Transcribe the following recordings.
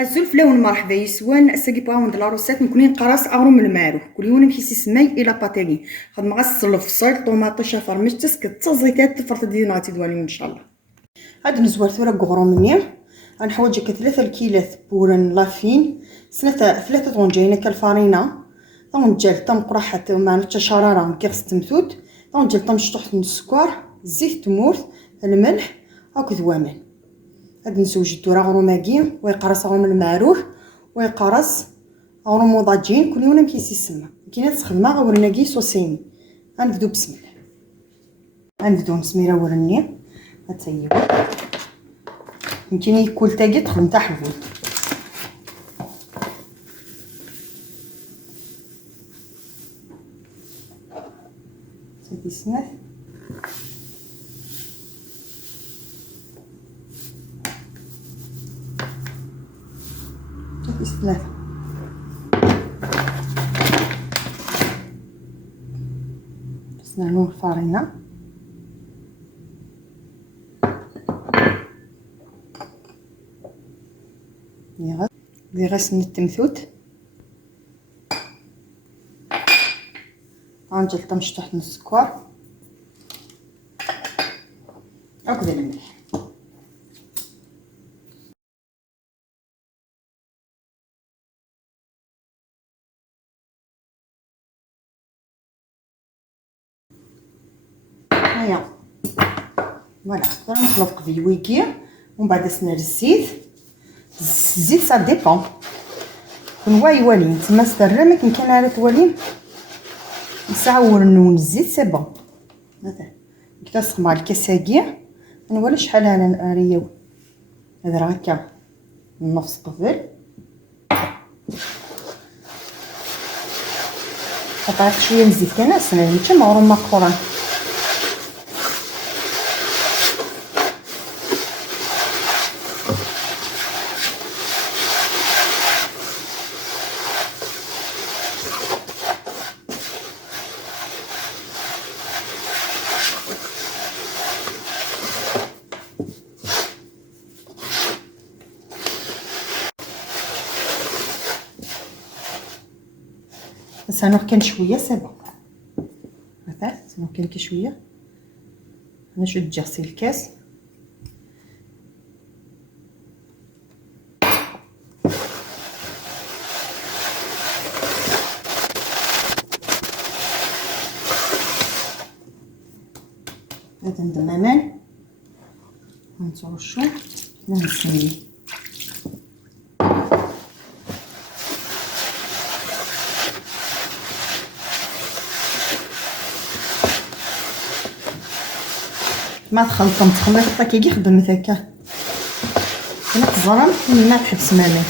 عزول فلاون مرحبا يسوان ساقي باوند لاروسات نكونين قراص اغروم المارو كل يوم كيسي سماي الى باتيني خدم غاس الصلف صيد طوماطو شافر مشتس كتصزيتات تفرط دينا غادي دوالي ان شاء الله. هاد نزوار ثورة غرومني غنحوج هكا 3 الكيلات بورن لافين ثلاثة طونجينه كالفارينه طونجال طم قرحه مع شراره كيغس تمثوت طونجال طم شطوحه من السكر زيت تمورت الملح هاك ذوامان. هاد نسوج الدورة غروماكي ويقرص غروم المعروف ويقرص غروم مضاجين كل يوم كيسي السما كاينه تخدمها غورناكي صوصيني. غنبداو بسم الله. غنبداو نسميره ورني هاتايا يمكن يكون تاقي تخدم تاع حبوب سيدي سنات ثلاثة بس نعملو الفارينة اللي غاس من التمثوت غنجي طمش تحت من السكر هكذا الملح. هيا فوالا نخلط فيويكي ومن بعد سنر الزيت سا ديبون كون واي والين تما سدر ما كان على توالين ساعه ورنون الزيت سي بون هذا كدا سخمع الكاساكي نولي شحال انا ناريو هذا راه هكا النص قبل قطعت شويه من الزيت كان سناني تما غروم مقوران بس انا كان شويه سبا هذا انا كان كي شويه انا شد جاسي الكاس هذا ندممان نترشو نسمي ما تخلطم تخلط كي خدمت هكا انا تزرم ما تحبس مامي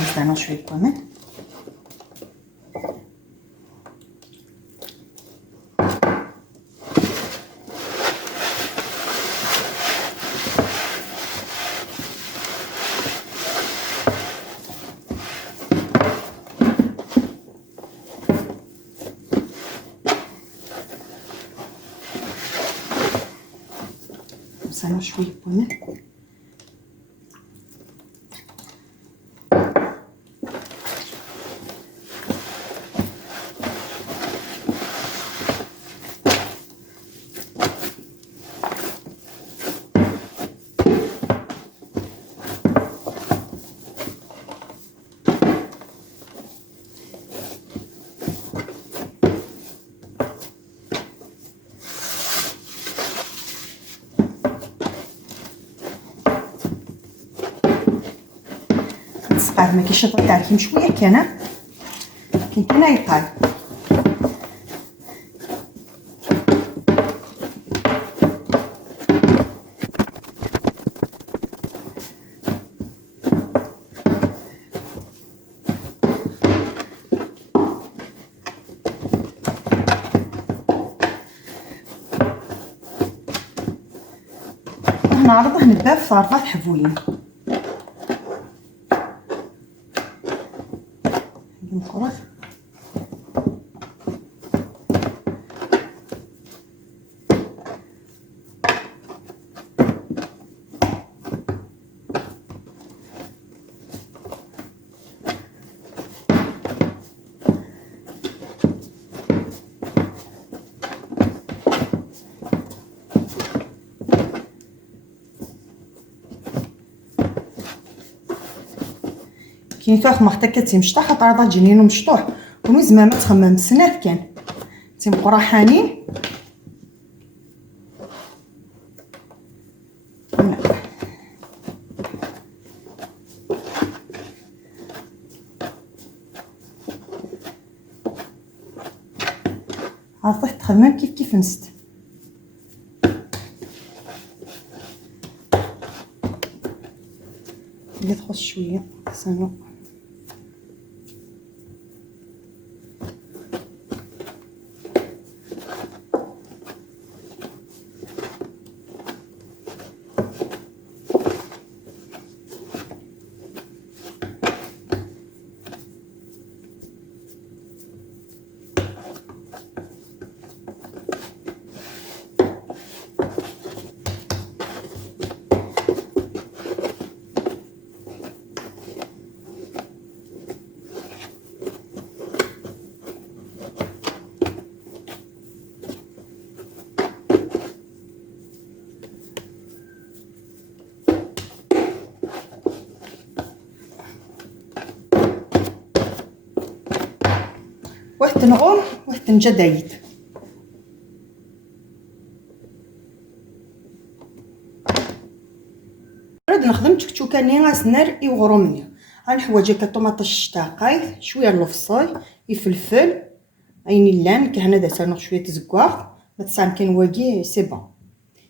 نزيد شويه كمان شويه بومه ما كاينش طلع كيم شويه كان يقال نعرضه نبدا في 4 حبوين نقرص كاين فاخ حتى مشطح خاطر هذا جنينو مشطوح ومن زمان ما تخمم سنات كان تيبقوا راحانين. عرفتي تخمم كيف نست اللي تخص شويه سانو. واحد نغوم واحد نجا دايد. راد نخدم تكتوكاني غاسنار يغرومني. غنحواج هكا طوماطيش تاقاي شويه الفصاي يفلفل عيني اللان كهنا دازا نغ شويه تزكواغ ما تسعم كان واقي سي بون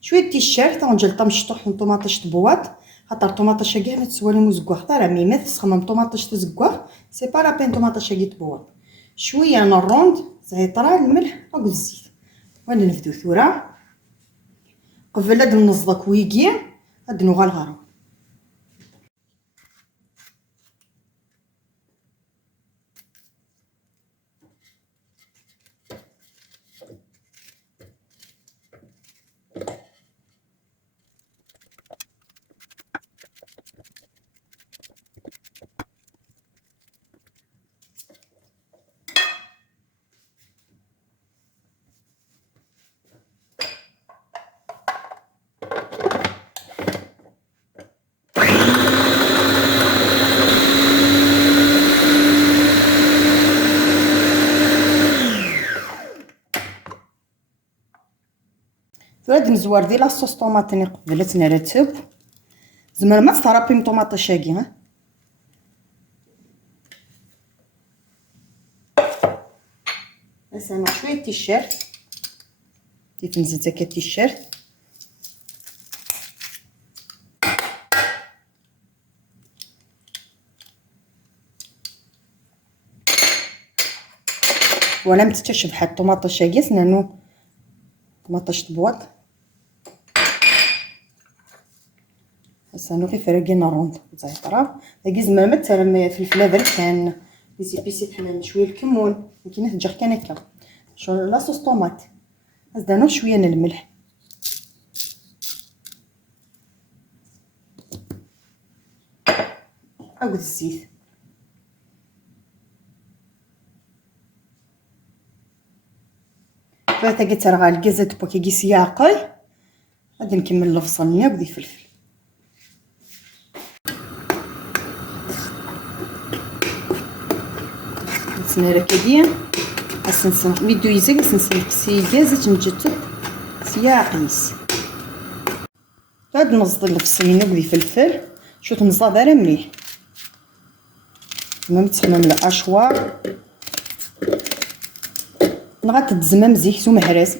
شويه تيشيرت غنجلطه مشطوح من طوماطيش طبواط خاطر طوماطيش كاع ما تسوى لي مزكواغ طرا مي تسخمم طوماطيش تزكواغ سي با لا بين طوماطيش كاع طبواط شويه نروند زعتره الملح او الزيت. وانا نبداو ثورا قبل هاد نصدق كويكي هاد نوغا الغرام. هاد نزوار ديال لاصوص طوماطني قبلت نرتب زعما ما تصرابي من طوماطيش كاع ها. نسمع شويه تيشيرت تيتنزل هكا تيشيرت ولا متتشبح بحال الطوماطيش كاع سنانو طوماطيش طبواط سانو غير فرقينا روند زعتره داكي زعما ما ترمي فلفله بركان بيسي تحمام شويه الكمون ما كايناش تجي كان هكا شو لاصوص طوماط زدانو شويه من الملح او الزيت فاتا قلت راه الكازات بوكي كي سياقي غادي نكمل البصل نيا ودي فلفل. نسنارا كديا اسنسن ميدو يزيك سنسن كسي كازات مجتت سياقيس بعد نصد البصل نيا ودي فلفل شو تنصاد راه مليح ما متخمم الاشوار نغات تزمم زيت ومهرس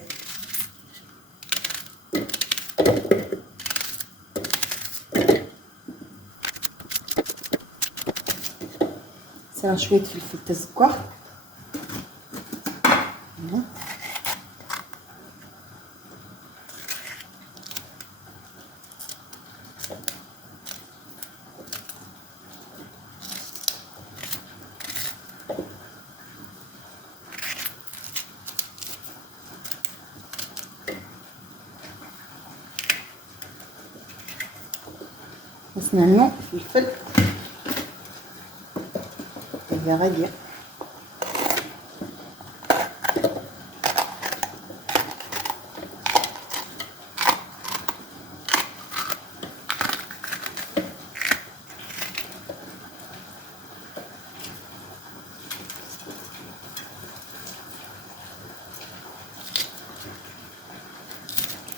سير شويه فلفل تزكوخ نسنانو فلفل هذا غادي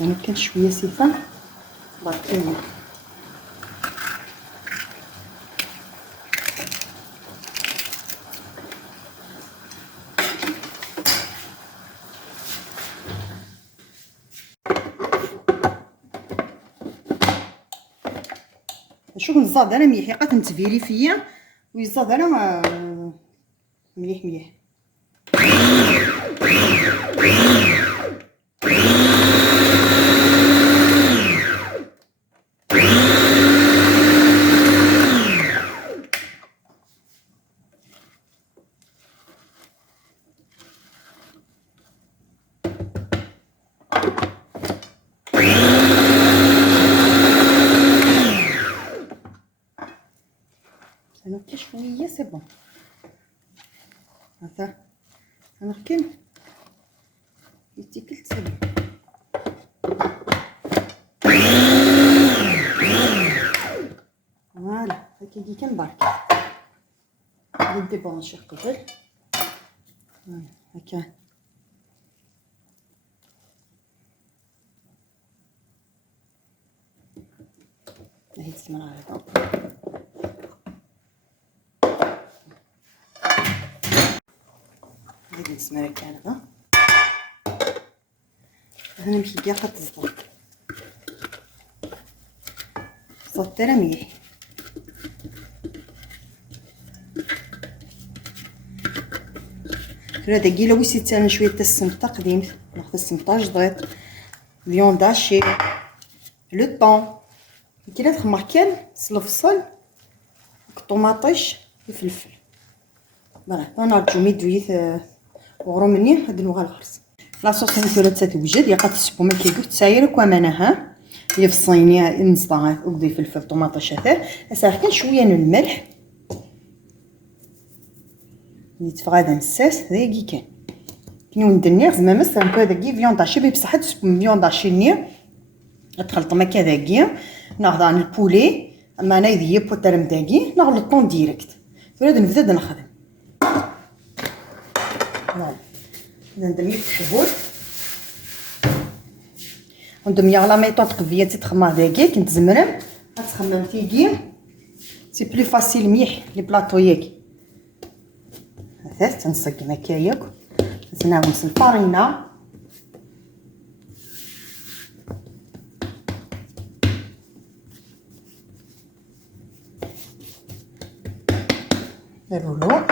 يعني كان شويه سيفان برك. شوف الزاد انا مليح قد نتفيريفيا ويزاد انا مليح مليح. انا كي شويه سي بون هذا انا كاين يتيكل سي بون. فوالا هكا كي كان برك نديبونشي قبل هكا. هاي تسمع هذا هادي السمارة كاملة. هنا نمشي كاع قد تصدر صوت ترى مليح. هذا كي لو ويسيت انا شويه تاع السمطه قديم ناخذ السمطه جديد فيون داشي لو طون كي لا تخمر كان الفصل الطوماطيش الفلفل فوالا نرجو ميدويت وغرو مني هاد نوغا الخرس لاصوص نكرو توجد يا قد تسبو ما كيقول تساير كمانها هي في الصينيه نصطا وقضي فلفل طوماطيش هذا اسا كان شويه من الملح يتفغادا نساس هذا كان كي ندير زعما مثلا هذا كي فيون داشي بصح تسبو فيون داشي ني تخلط ما كذا كي ناخذ عن البولي اما انا هي بوتر مداكي نغلطون ديريكت فريد نبدا نخدم فوالا ندير الشهور وندم يا لا ميطود قبيه تخمر داكي كنت زمرم غتخمم تيكي سي بلي فاسيل مليح لي بلاطو ياك هذا تنسق مكاياك تناوس الفارينه الرولو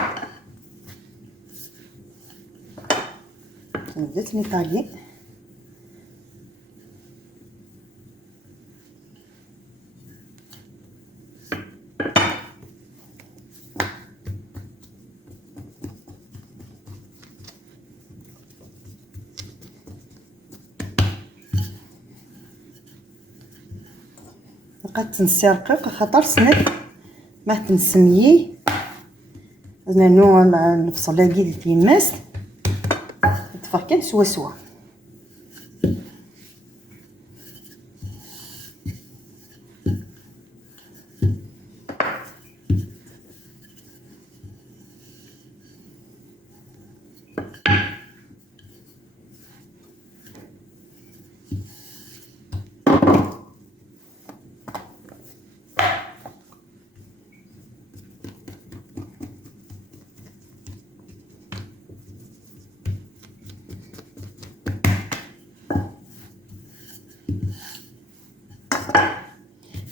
نبدا نطالي بقات تنسي رقيق خاطر سنك ما تنسميي نو نفصل لاكي في الماس تفرك كان سوا سوا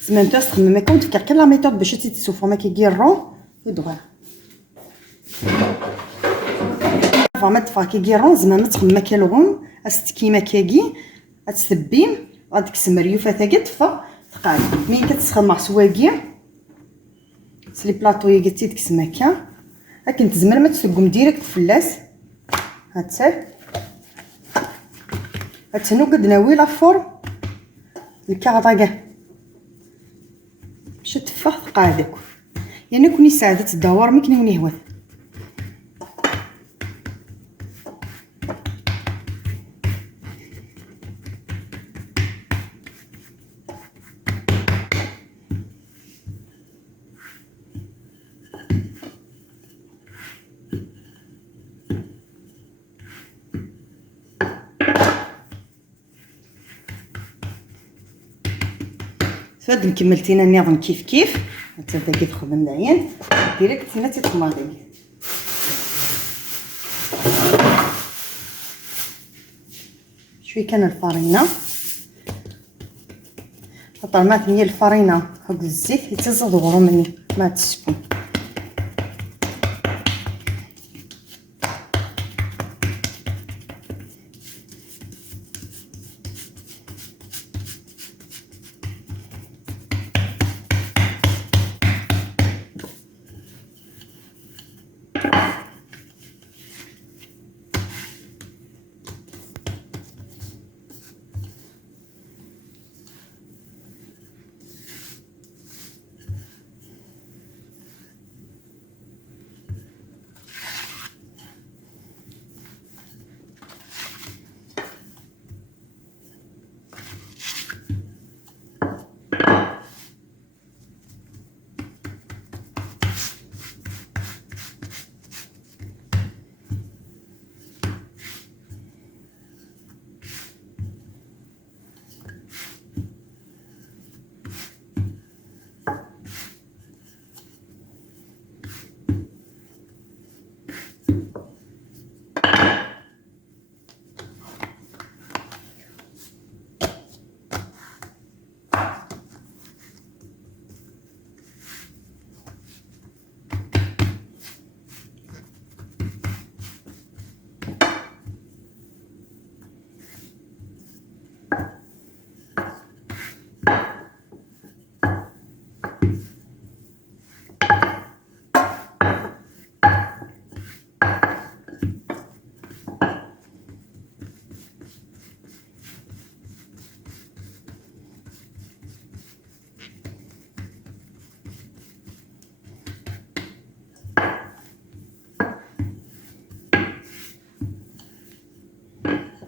زعما نتا تخمم هكا وتفكر كان لا ميثود باش تيتسوفو ما كيغيرون ودغيا فما تفا كيغيرون زعما ما تخمم كالغون است كيما كاكي غتثبيم غاديك السمريوفه تاكي تفا تقاد ملي كتسخن سواكي سلي بلاطو يا قلتي ديك السماكه هاكن تزمر ما تسقم ديريكت فلاس هاتسال هاتنو قد ناوي لافور الكاغطا كاع باش تفا تقادك يعني كوني ساعدت الدوار مي كنوني هوات فهاد مكملتينا النظام كيف كيف حتى داكي تخدم العين ديريكت هنا تيتخماضي. شويه كان الفرينه طالما هي الفرينه فوق الزيت يتزاد غرو مني ما تسكن.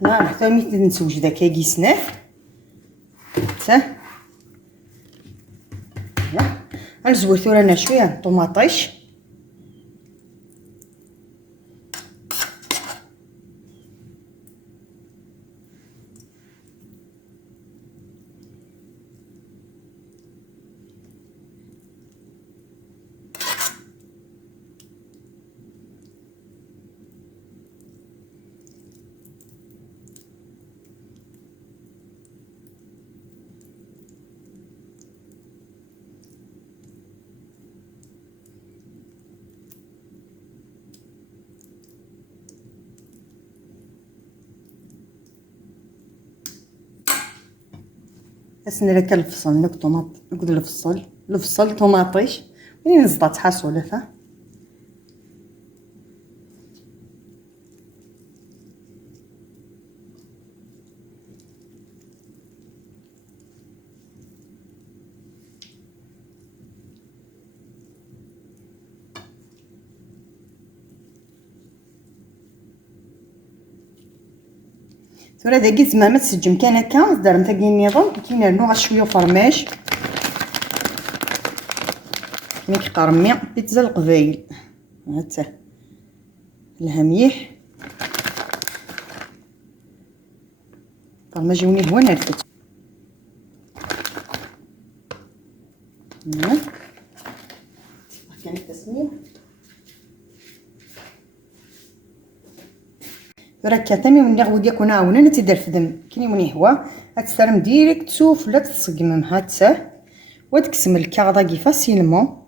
نعم حتى ملي نسوج داك كيسناف حتى غنزور ثورنا شويه طوماطيش اسنرك الفصل نك طوماط نقول الفصل طوماطيش منين نزطات حاسولفه ثورة داكي زعما تسجم كان هكا دار نتا كاين النظام كينرنو غير شويه فرماج ملي كيقرمي بيتزا القبايل هاتا الهميح فرماجوني هو نرفد كان التسميه راه كاتامي من غودي يكون عاونا تيدير في دم كاين وني هو غتسترم ديريكت سوفلا تصقم هاتا وتكسم الكاغداكي فاسيلمون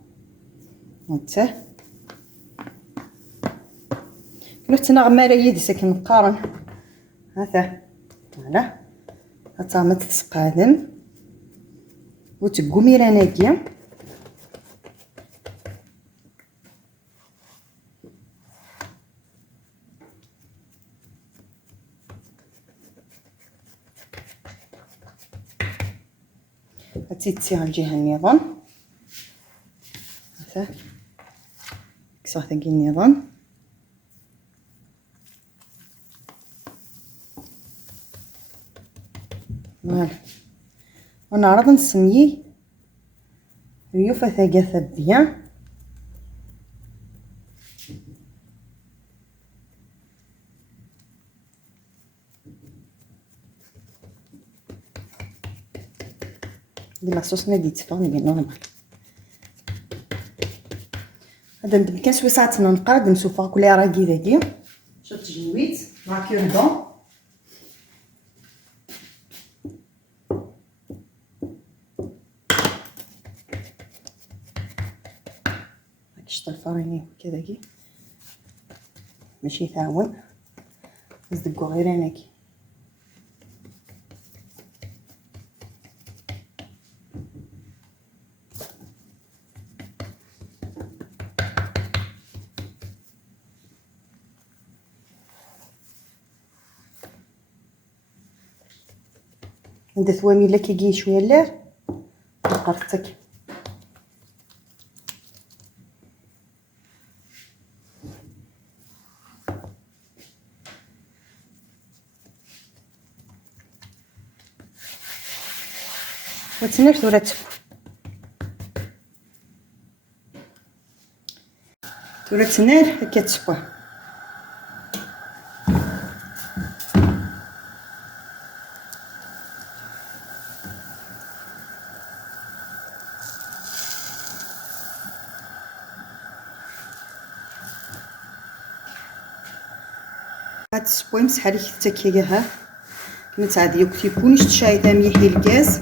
هاتا كلو تنغمر يدي ساكن مقارن هاتا فوالا هاتا ما تتقادم وتقومي راناكيا تيتسي الجهه النظام هذا كصح تاكي النظام فوالا ونعرض نسميه ريوفه ثقافه بيان ندير لاصوص نادي تفاهمي نورمال. هذا ندير كان شويه ساعات نقرا نشوفها كلها راكي داكي شوف تجويت مع كيردون. هاك شتا الفريني كذاكي ماشي ثاون نزدقو غير هناكي. ندير ثوامي الا كيجي شويه اللير نقرطك. وتنر ثورات ثورات نار هكا تسبوه. هاد السبوي مسح عليه حتى كيها كما تعديو كيكونش تشايطه مليح الغاز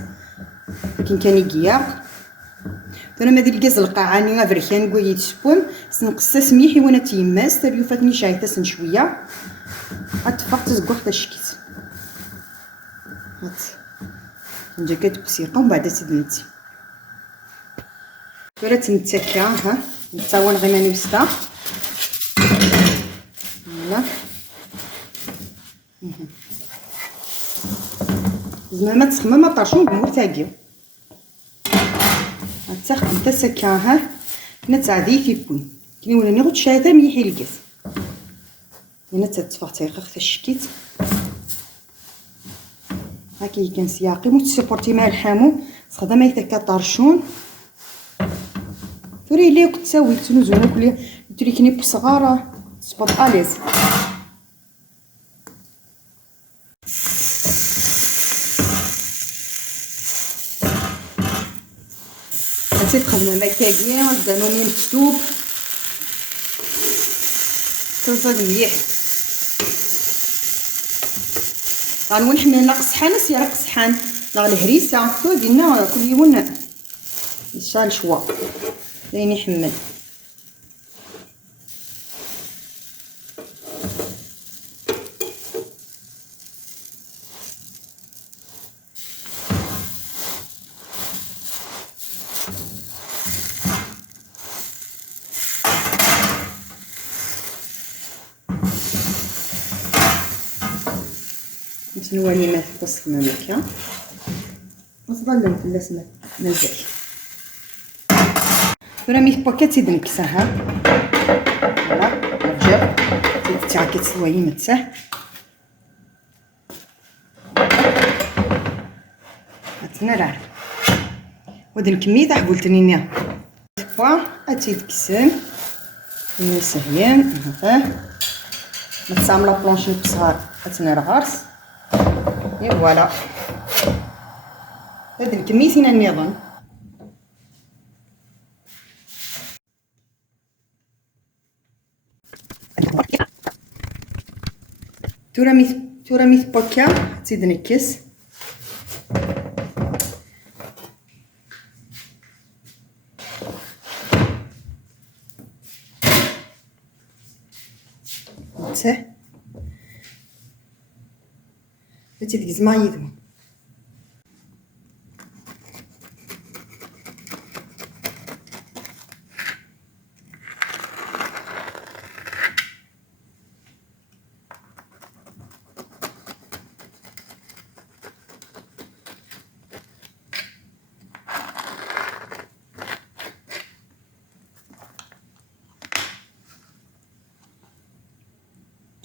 لكن كان يقيا انا ما دير الغاز القاعاني غافركان كويت السبوم سنقصاص مليح وانا تيماس تبيو فاتني شايطه شويه غتفاق تزكو حتى الشكيت هات نجي كتبسيقه ومن بعد تدنتي ولا تنتكا ها نتاون غير ماني وسطا فوالا زعما ما تسخما ما طاشون بمرتاقيو غتاخد نتا سكاها كنا تعدي في كون كلي ولا نيغو تشايطه مليح الكاس هنا تتفاق تيقخ حتى الشكيت هاكي كان سياقي متسبورتي مع الحامو صخدا ما يتكا طرشون توري لي كنت سويت نزونا كلي تريكني بصغاره سبوط اليز هاتي تخدم مكاكيا غدانو مكتوب تصاق مليح غنول حنا لا قصحان سيرا قصحان لا الهريسه تو دينا كل يوم يشال شوا داين يحمل نوالي ما تقص الماكله وتظل نفلس مازال راه مي باكيت نكساها فوالا رجع تاعك تسوي متسه هاتنا ودن كميه تاع قلتني نيا فوا اتي دكسن سهلين ها ما تساملا بلونشي بصغار هاتنا الغرس اي فوالا هاد الكميتين النظام تورا ميث باكا تزيد نكس نتاه بتي زعما يدو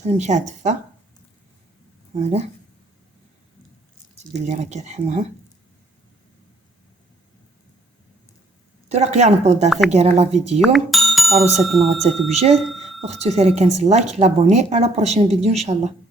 المشاتفه فوالا تبين لي راه كتحمها ترقيا نقول دارتا كاع لا فيديو عروستنا غتتوجد اختو ثاني كنس لايك لابوني على بروشين فيديو ان شاء الله.